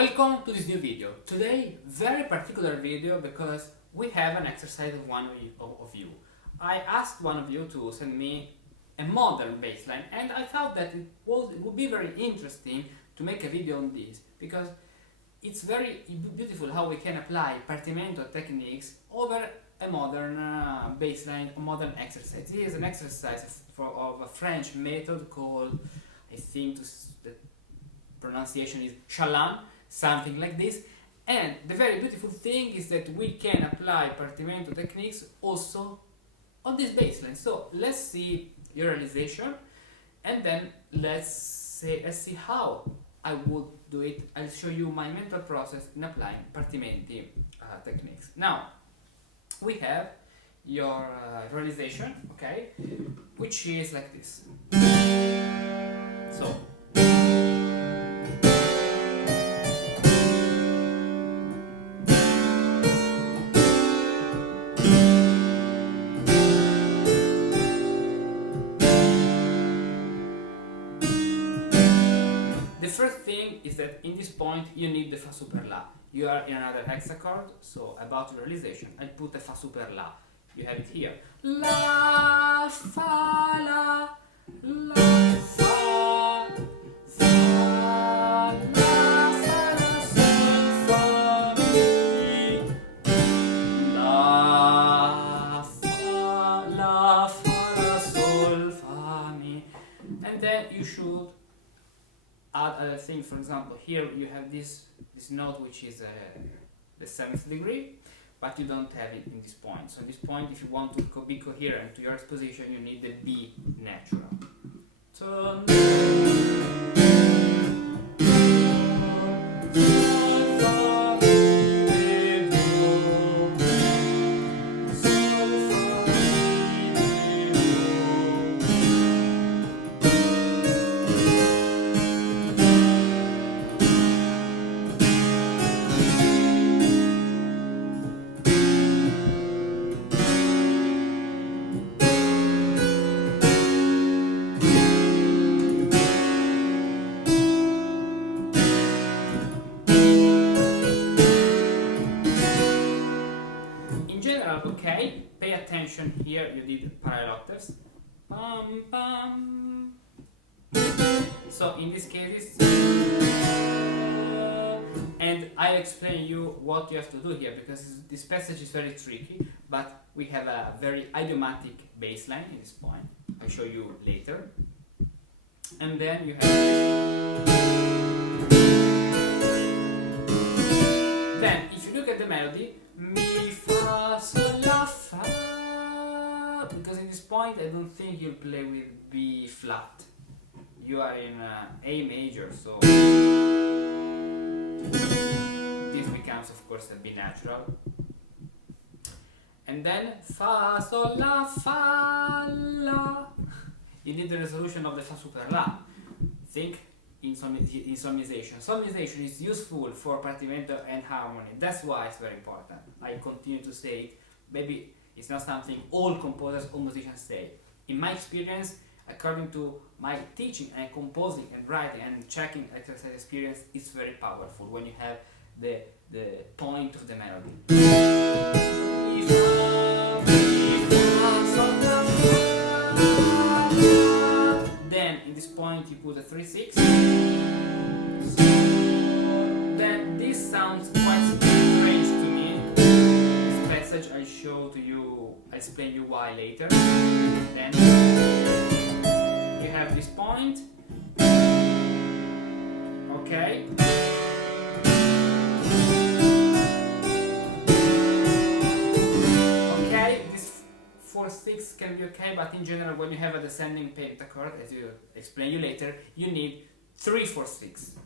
Welcome to this new video. Today, very particular video because we have an exercise of one of you. I asked one of you to send me a modern bass line, and I thought that it would be very interesting to make a video on this because it's very beautiful how we can apply Partimento techniques over a modern bass line, a modern exercise. It is an exercise of a French method called, I think the pronunciation is Challan, something like this. And the very beautiful thing is that we can apply Partimento techniques also on this bass line. So let's see your realization, and then let's see how I would do it. I'll show you my mental process in applying Partimenti techniques. Now we have your realization, okay, which is like this. So the first thing is that in this point you need the fa super la. You are in another hexachord, so about the realization, I put a fa super la. You have it here. La, fa, la, fa, fa, la, sol, fa, mi, la, fa, la, sol, fa, mi. And then you should add other things. For example, here you have this note which is the 7th degree, but you don't have it in this point. So in this point, if you want to be coherent to your exposition, you need the B natural. So okay, pay attention here, you did parallel octaves. Bum, bum. So in this case, and I'll explain you what you have to do here because this passage is very tricky, but we have a very idiomatic bass line in this point. I'll show you later. And then you have then if you look at the melody, mi, fa, sol, la, fa, because in this point I don't think you'll play with B flat. You are in A major, so this becomes of course a B natural. And then fa, sol, la, fa, la. You need the resolution of the fa super la. Think in solmization. Solmization is useful for Partimento and harmony. That's why it's very important. I continue to say it. Maybe it's not something all composers or musicians say. In my experience, according to my teaching and composing and writing and checking exercise experience, it's very powerful when you have the point of the melody. Then in this point you put a 3/6. Then this sounds quite strange to me. This passage I show to you, I'll explain you why later. Then you have this point. Okay. Okay, this 4/6 can be okay, but in general when you have a descending pentachord, as you explain you later, you need 3/4/6,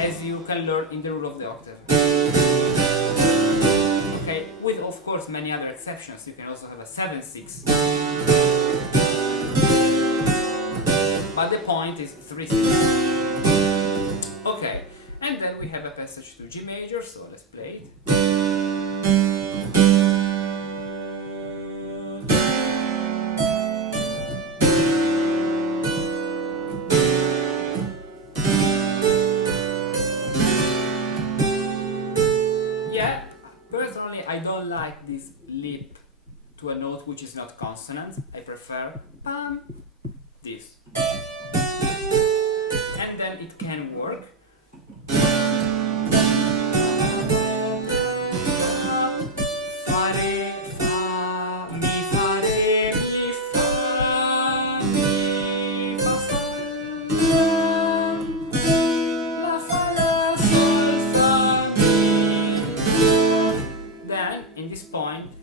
as you can learn in the rule of the octave. Okay, with of course many other exceptions. You can also have a 7/6, but the point is 3/6. Okay, and then we have a passage to G major, so let's play it. I don't like this leap to a note which is not consonant. I prefer pam, this. And then it can work.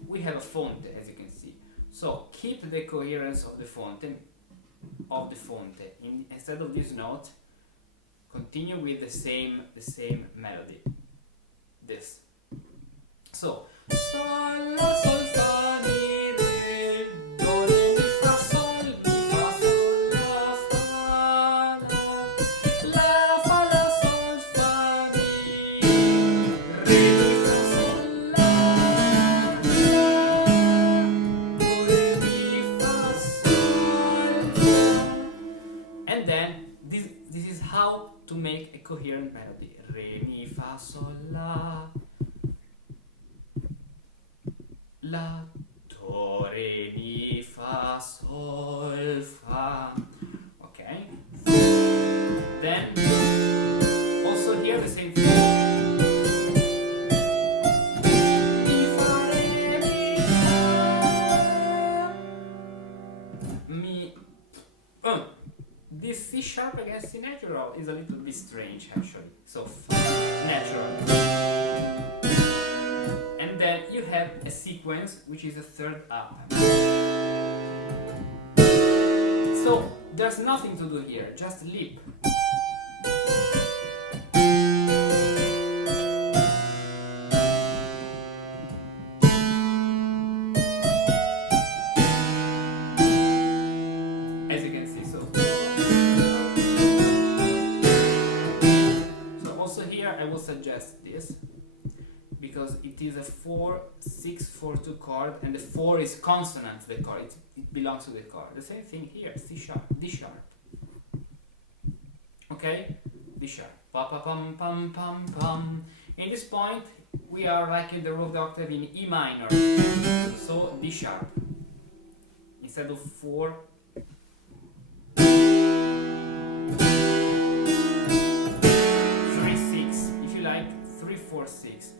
We have a fonte, as you can see. So keep the coherence of the fonte, instead of this note, continue with the same melody. This. So sol la sol fa mi re do re mi fa sol la fa la sol fa mi re mi fa sol la do re mi fa sol. And then this is how to make a coherent melody. Re mi fa sol la do re mi fa sol fa. Okay. Then also here the same thing. Mi fa re mi fa mi. This C sharp against C natural is a little bit strange actually. So natural. And then you have a sequence which is a third up. So there's nothing to do here, just leap. As you can see, so also here I will suggest this, because it is a 4-6-4-2 chord, and the 4 is consonant to the chord, it belongs to the chord. The same thing here, C sharp, D sharp. Okay? D sharp. Pa pa pam pam pam pam. In this point, we are like in the root octave in E minor. So D sharp. Instead of 4, 3, 6. If you like, 3, 4, 6.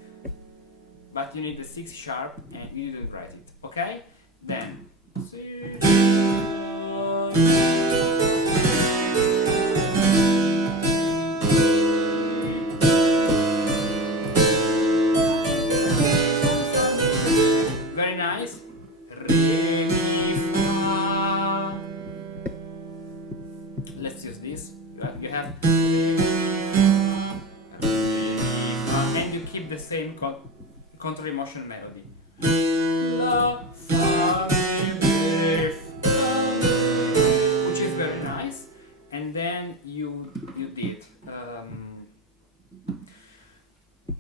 But you need the 6 sharp and you didn't write it, okay? Then very nice. Re, mi, fa. Let's use this. You have and you keep the same counter emotion melody. La, fa, mi, fa, which is very nice. And then you did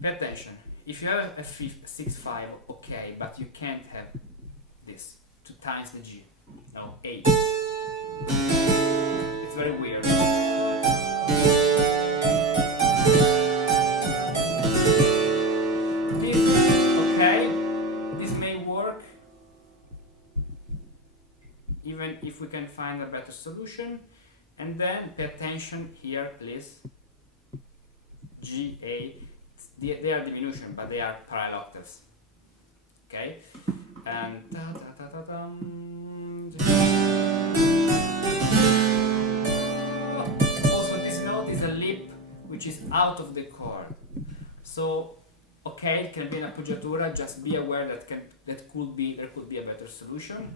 pay attention. If you have a 6-5, okay, but you can't have this 2 times the G. No, 8. It's very weird. Even if we can find a better solution. And then pay attention here, please. G, A, they are diminution, but they are parallel octaves. Okay? And also this note is a leap which is out of the chord. So okay, it can be an appoggiatura, just be aware that there could be a better solution.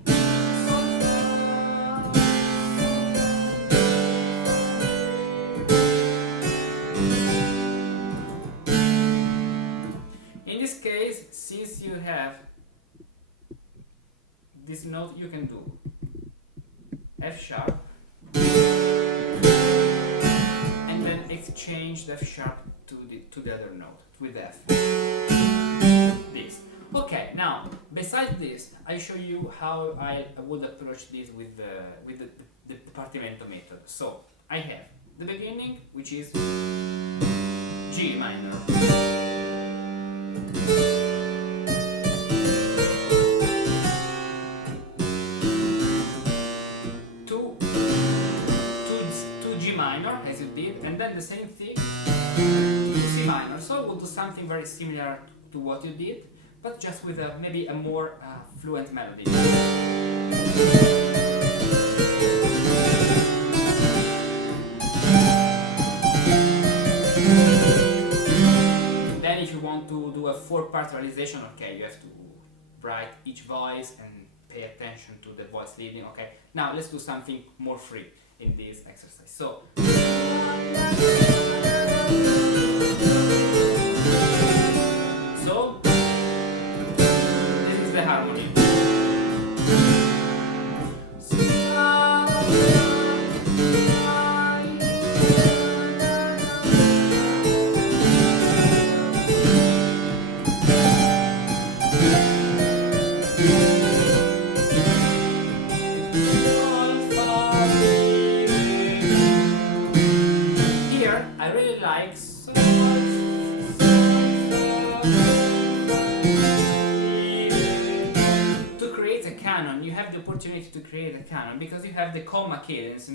In this case, since you have this note, you can do F sharp and then exchange the F sharp to the other note with F. This. Okay, now besides this, I show you how I would approach this with the Partimento method. So I have the beginning, which is G minor. same thing to C minor. So we'll do something very similar to what you did, but just with maybe a more fluent melody. Then if you want to do a 4-part realization, okay, you have to write each voice and pay attention to the voice leading. Okay, now let's do something more free in this exercise. So this is the harmony. You have the opportunity to create a canon because you have the comma cadence.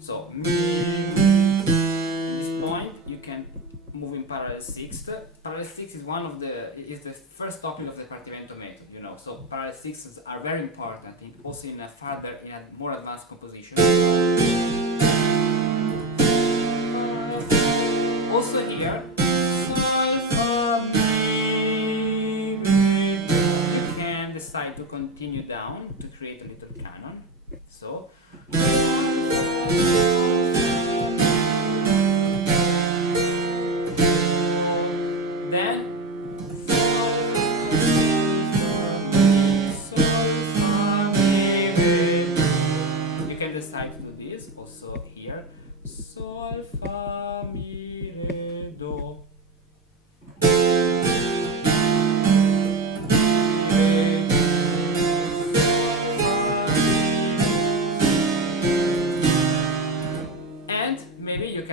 So this point you can move in parallel sixth. Parallel sixth is the first topic of the Partimento method, you know. So parallel sixths are very important, also in a more advanced composition. Also here. To continue down to create a little canon. So then you can decide to do this also here. Sol, fa, mi, re, do.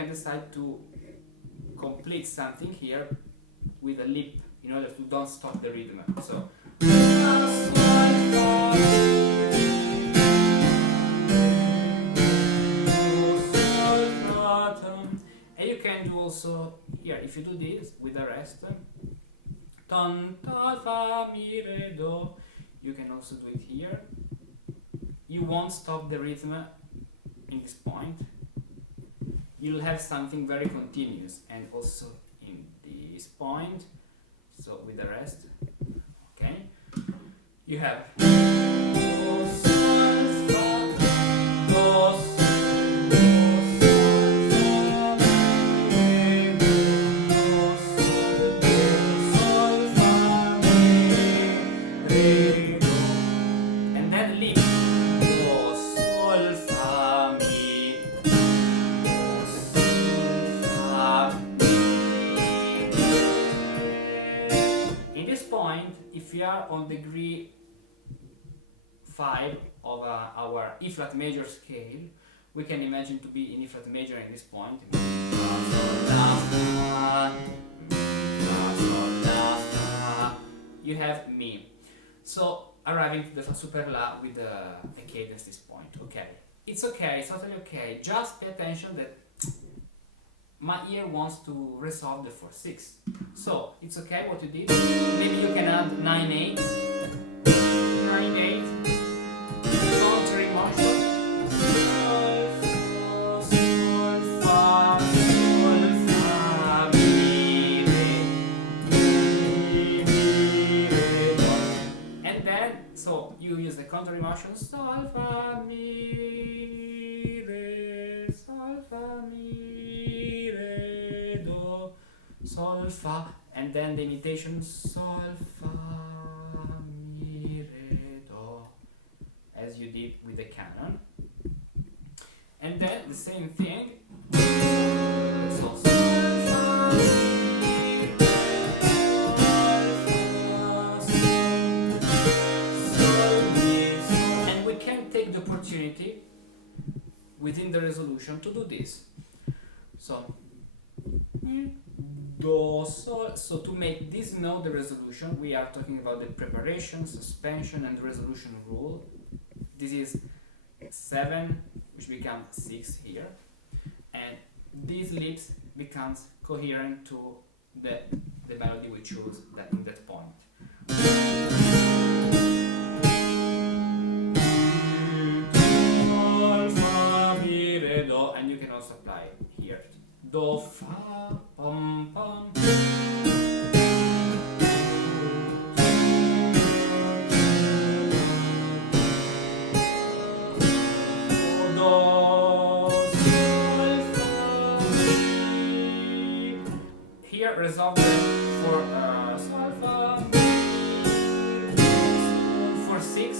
Decide to complete something here with a lip in order to don't stop the rhythm. So and you can do also here, if you do this with the rest, ton, ta, fa, mi, re, do, you can also do it here. You won't stop the rhythm in this point. You'll have something very continuous, and also in this point, so with the rest, okay, you have do, sol, fa, do, sol, fa, re, do, and then lift, do, sol, fa, mi. If we are on degree 5 of our E flat major scale, we can imagine to be in E flat major in this point. You have mi. So arriving to the fa super la with the cadence this point. Okay, it's okay, it's totally okay. Just pay attention that my ear wants to resolve the 4/6. So it's okay what you did. Maybe you can add 9/8. 9/8. Countering motion. Sol, fa, mi, re, do. And then, so you use the countering motion. Sol, fa, mi, re, sol, fa, mi. Sol, fa, and then the imitation sol, fa, mi, re, do, as you did with the canon. And then the same thing. So, sol, fa, mi, re, sol, mi, sol. And we can take the opportunity within the resolution to do this. So, do, sol. So to make this note the resolution, we are talking about the preparation, suspension, and resolution rule. This is 7, which becomes 6 here, and these lips becomes coherent to the melody we choose in that point. And you can also apply here. Do, fa, pom, pom. Here resolve for sol, fa, for 6.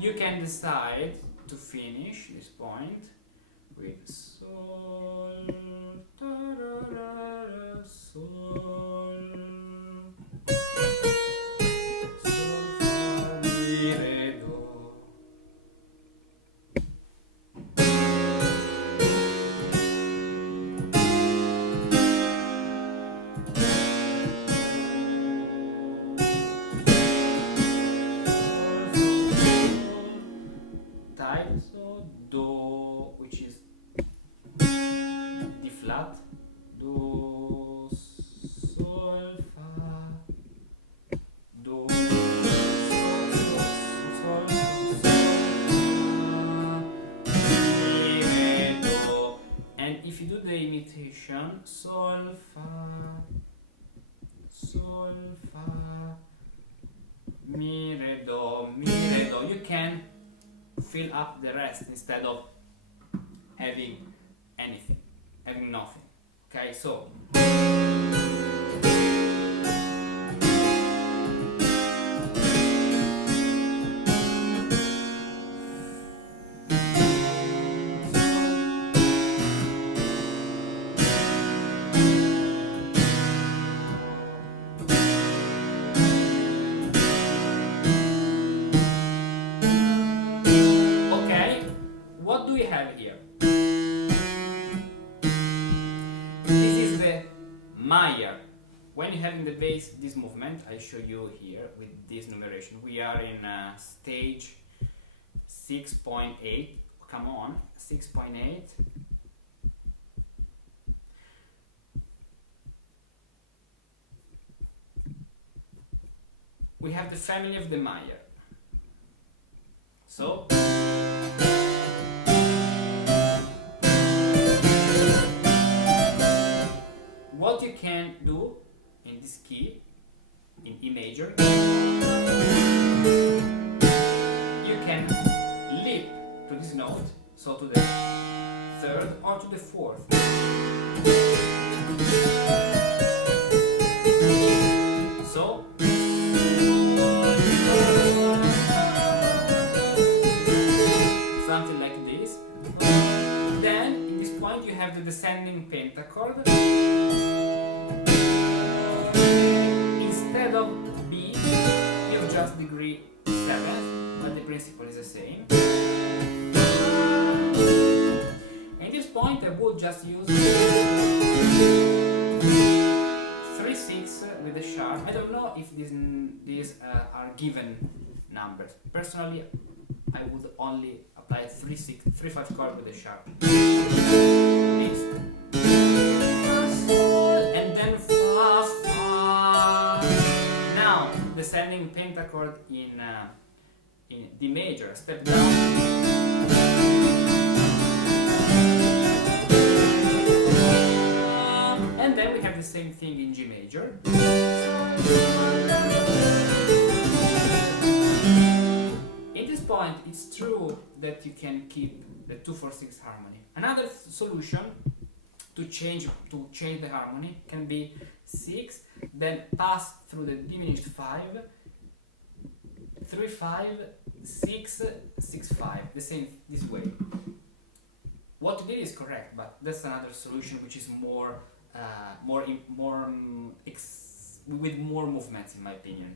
You can decide to finish this point with sol, da, da, da, da, sol, sol, fa, mi, re, do. So do, which is D flat, do, sol, fa, do, sol, mi, re, do. And if you do the imitation, sol, fa, mi, re, do, you can fill up the rest instead of having anything, having nothing. Okay, so what do we have here? This is the Meyer. When you have in the bass this movement, I show you here with this numeration. We are in stage 6.8. Come on, 6.8. We have the family of the Meyer. So what you can do in this key, in E major, you can leap to this note, so to the third or to the fourth. So something like this. Then in this point you have the descending pentachord. Instead of B, you have just degree 7th, but the principle is the same. At this point I would just use 3/6 with the sharp. I don't know if these are given numbers. Personally, I would only apply 3/5 chord with the sharp. This. And then fa, fa. Now descending pentachord in D major, step down. And then we have the same thing in G major. At this point, it's true that you can keep the 2/4/6 harmony. Another solution to change the harmony can be 6, then pass through the diminished 5, 3/5, 6, 6/5, the same this way. What you did is correct, but that's another solution which is with more movements, in my opinion.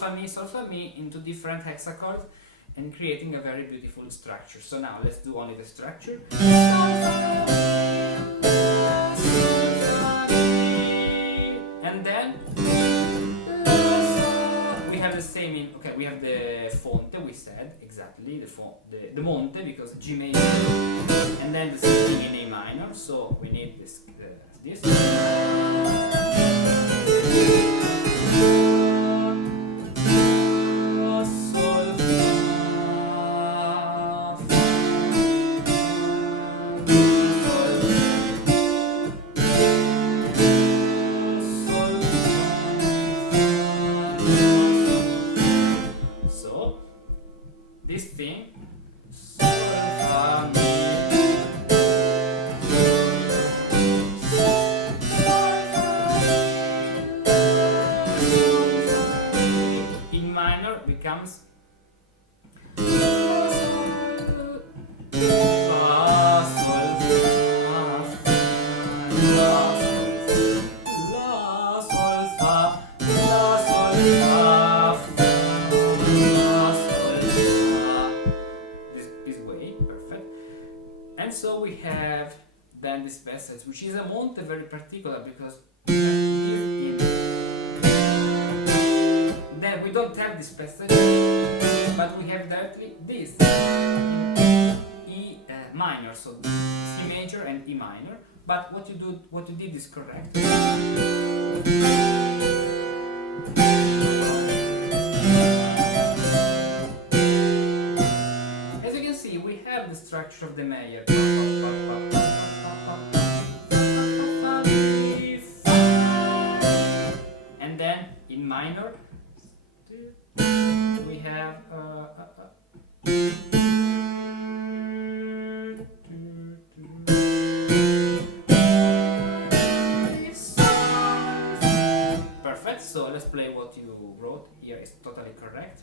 sol fa mi into different hexachords and creating a very beautiful structure. So now let's do only the structure. And then we have the same in, okay, we have the fonte, we said exactly the monte, because G major, and then the same thing in A minor. So we need this. This thing, sol, fa, mi, in minor becomes la, sol, fa, and so we have then this passage, which is a monte very particular, because then we don't have this passage, but we have directly this in E minor, so C major and E minor. But what you did is correct. As you can see, we have the structure of the major. And then in minor, we have perfect. So let's play what you wrote here. Is totally correct.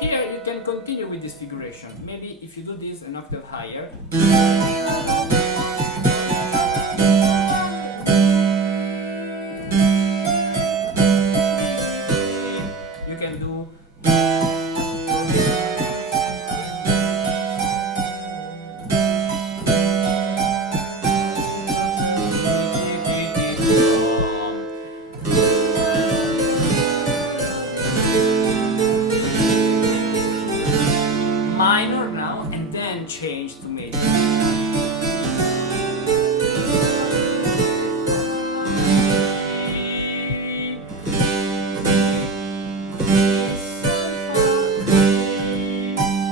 Here you can continue with this figuration. Maybe if you do this an octave higher, you can do minor now, and then change to major.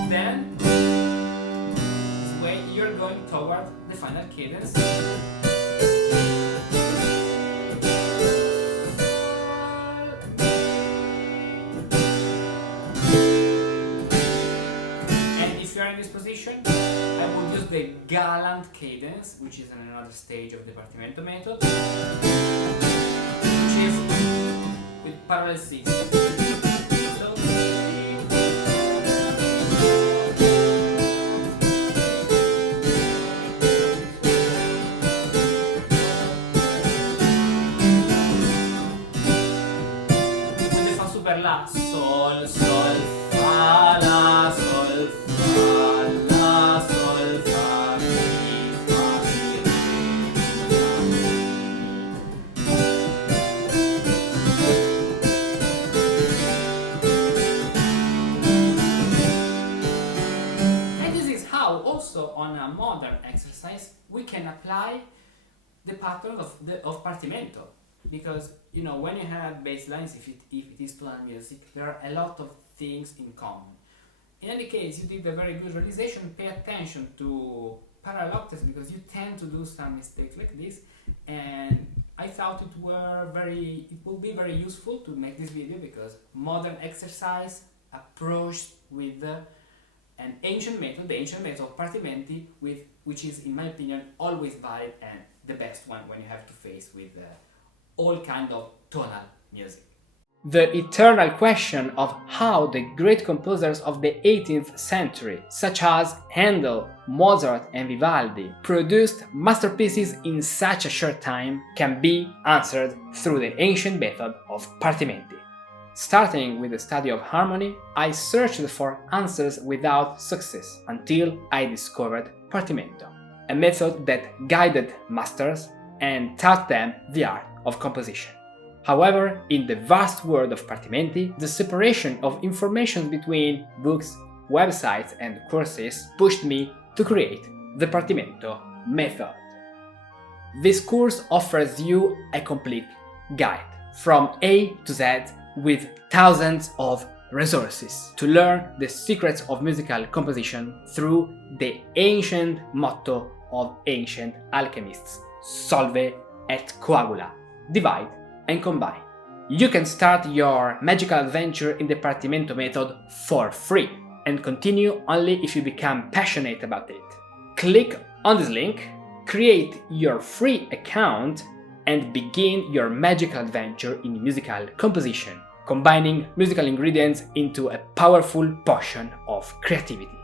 Then this way you're going toward the final cadence. In this position, I will use the galant cadence, which is another stage of the Partimento method, which is with parallel 6. So, with the fa super la, sol, sol, fa, la, sol, fa. La, sol, fa, mi, fa, mi, re, and this is how also on a modern exercise we can apply the pattern of Partimento, because you know when you have bass lines, if it is tonal music, there are a lot of things in common. In any case, you did a very good realization. Pay attention to parallel octaves, because you tend to do some mistakes like this, and I thought it would be very useful to make this video, because modern exercise approached with an ancient method, the ancient method of Partimenti, which is in my opinion always valid and the best one when you have to face with all kind of tonal music. The eternal question of how the great composers of the 18th century, such as Handel, Mozart and Vivaldi, produced masterpieces in such a short time can be answered through the ancient method of Partimenti. Starting with the study of harmony, I searched for answers without success until I discovered Partimento, a method that guided masters and taught them the art of composition. However, in the vast world of Partimenti, the separation of information between books, websites and courses pushed me to create the Partimento method. This course offers you a complete guide, from A to Z, with thousands of resources to learn the secrets of musical composition through the ancient motto of ancient alchemists: solve et coagula, divide and combine. You can start your magical adventure in the Partimento method for free and continue only if you become passionate about it. Click on this link, create your free account and begin your magical adventure in musical composition, combining musical ingredients into a powerful potion of creativity.